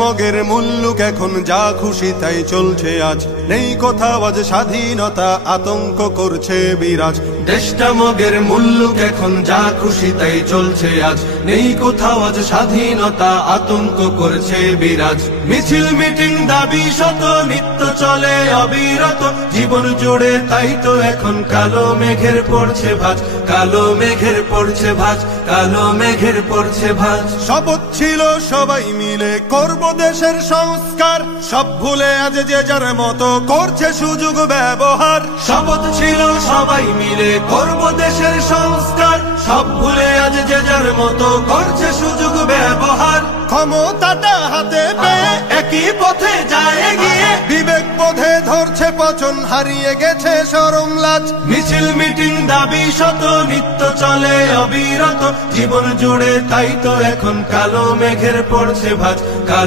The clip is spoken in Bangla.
মগের মুল্লুক এখন যা খুশি তাই চলছে আজ, নেই কোথাও আজ স্বাধীনতা, আতঙ্ক করছে বিরাজ। দেশটা মগের মুল্লুক এখন যা খুশি তাই চলছে আজ, নেই কোথাও আজ স্বাধীনতা, আতঙ্ক করছে বিরাজ। মিছিল মিটিং দাবি শত নিত্য চলে অবিরত, জীবন জুড়ে তাই তো এখন কালো মেঘের পড়ছে ভাঁজ, কালো মেঘের পড়ছে ভাঁজ, কালো মেঘের পড়ছে ভাঁজ। শপথ ছিল সবাই মিলে করব দেশের সংস্কার, সব ভুলে আজ যে যার মতো করছে সুযোগ ব্যবহার। শপথ ছিল সবাই মিলে করব দেশের সংস্কার, সব ভুলে আজ যে যার মতো করছে সুযোগ ব্যবহার। ক্ষমতাটা হাতে পেয়ে একই পথে যায় এগিয়ে, বিবেক বোধে ধরছে পচন, হারিয়ে গেছে শরম লাজ। মিছিল মিটিং দাবি শত নিত্য চলে অবিরত, জীবন জুড়ে তাই তো এখন কালো মেঘের পড়ছে ভাঁজ, কালো